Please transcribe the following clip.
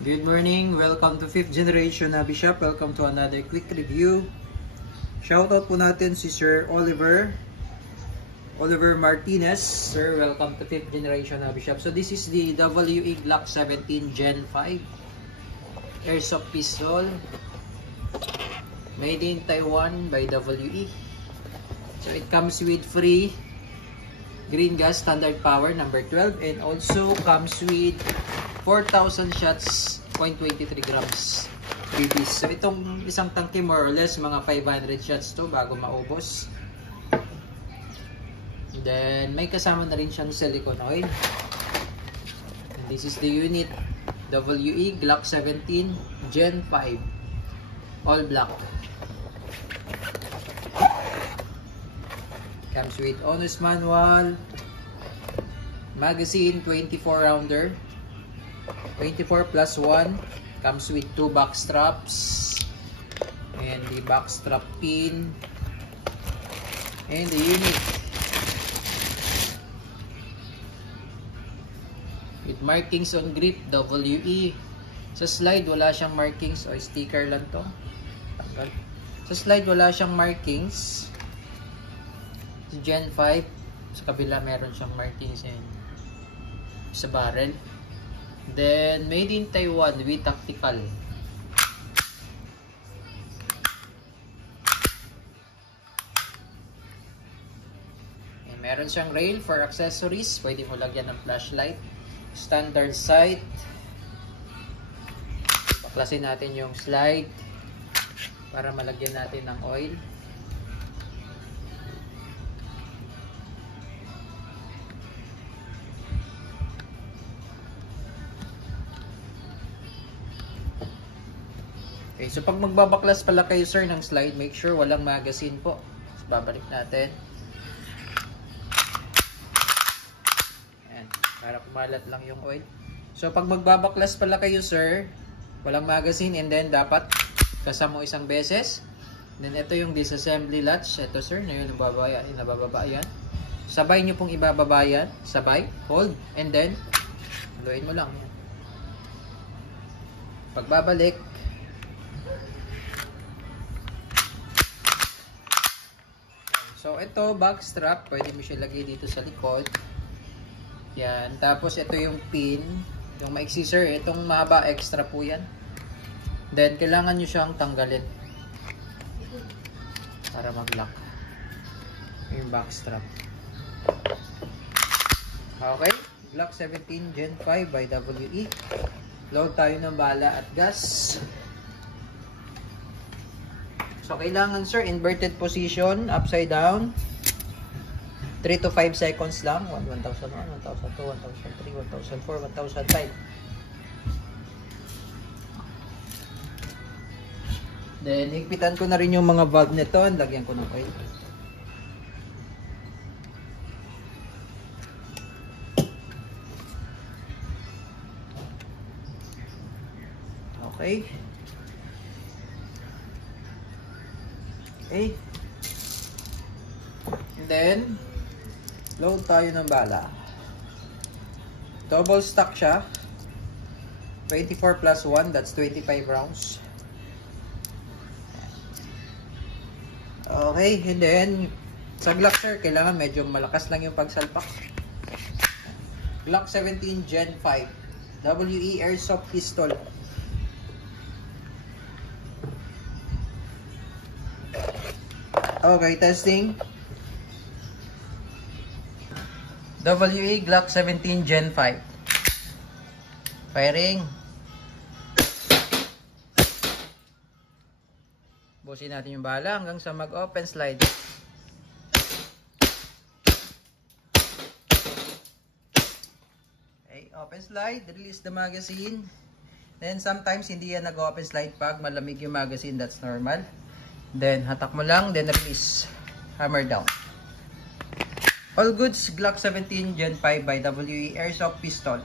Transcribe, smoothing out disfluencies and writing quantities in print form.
Good morning, welcome to 5th generation na Bishop. Welcome to another quick review. Shoutout po natin si Sir Oliver Martinez. Sir, welcome to 5th generation na Bishop. So this is the WE Glock 17 Gen 5 Airsoft Pistol, made in Taiwan by WE. So it comes with free green gas standard power number 12 and also comes with 4,000 shots, 0.23 grams BBs. So itong isang tangke more or less mga 500 shots to bago maubos. Then may kasama na rin siyang silicone oil. And this is the unit, WE Glock 17 Gen 5 all black. Comes with owner's manual, magazine 24 rounder, 24 plus 1, comes with 2 back straps and the back strap pin and the unit with markings on grip WE. Sa slide wala siyang markings, o sticker lang to. Sa slide wala siyang markings. Gen 5 sa kabila meron siyang markings and sa barrel. Then made in Taiwan with tactical. And meron siyang rail for accessories, pwede mo lagyan ng flashlight, standard sight. Baklasin natin yung slide para malagyan natin ng oil. Okay, so pag magbabaklas pala kayo sir ng slide, make sure walang magazine po. So, babalik natin. Ayan, para kumalat lang yung oil. So pag magbabaklas pala kayo sir, walang magazine and then dapat kasama mo isang beses. Then ito yung disassembly latch. Ito sir, na yung nabababa yan. Sabay nyo pong ibababa yan. Sabay, hold, and then haluin mo lang. Pagbabalik, so ito back strap, pwede mo siya lagay dito sa likod. Yan, tapos ito yung pin, yung maiksi sir, itong mahaba extra po yan. Then kailangan nyo siyang tanggalin para mag-lock yung back strap. Okay, Glock 17 Gen 5 by WE. Load tayo ng bala at gas. So, kailangan sir, inverted position, upside down. 3 to 5 seconds lang. 1,001, 1,002, 1,003, 1,004, 1,005. Then, higpitan ko na rin yung mga valve nito. Lagyan ko ng oil. Okay. Okay. And then, load tayo ng bala. Double stack siya. 24 plus 1, that's 25 rounds. Okay, and then, sa Glock sir, kailangan medyo malakas lang yung pagsalpak. Glock 17 Gen 5 WE Airsoft Pistol. Okay, testing. WE Glock 17 Gen 5. Firing. Busin natin yung bala hanggang sa mag-open slide. Okay, open slide. Release the magazine. Then sometimes hindi yan nag-open slide pag malamig yung magazine. That's normal. Then, hatak mo lang, then release. Hammer down. All goods, Glock 17 Gen 5 by WE Airsoft Pistol.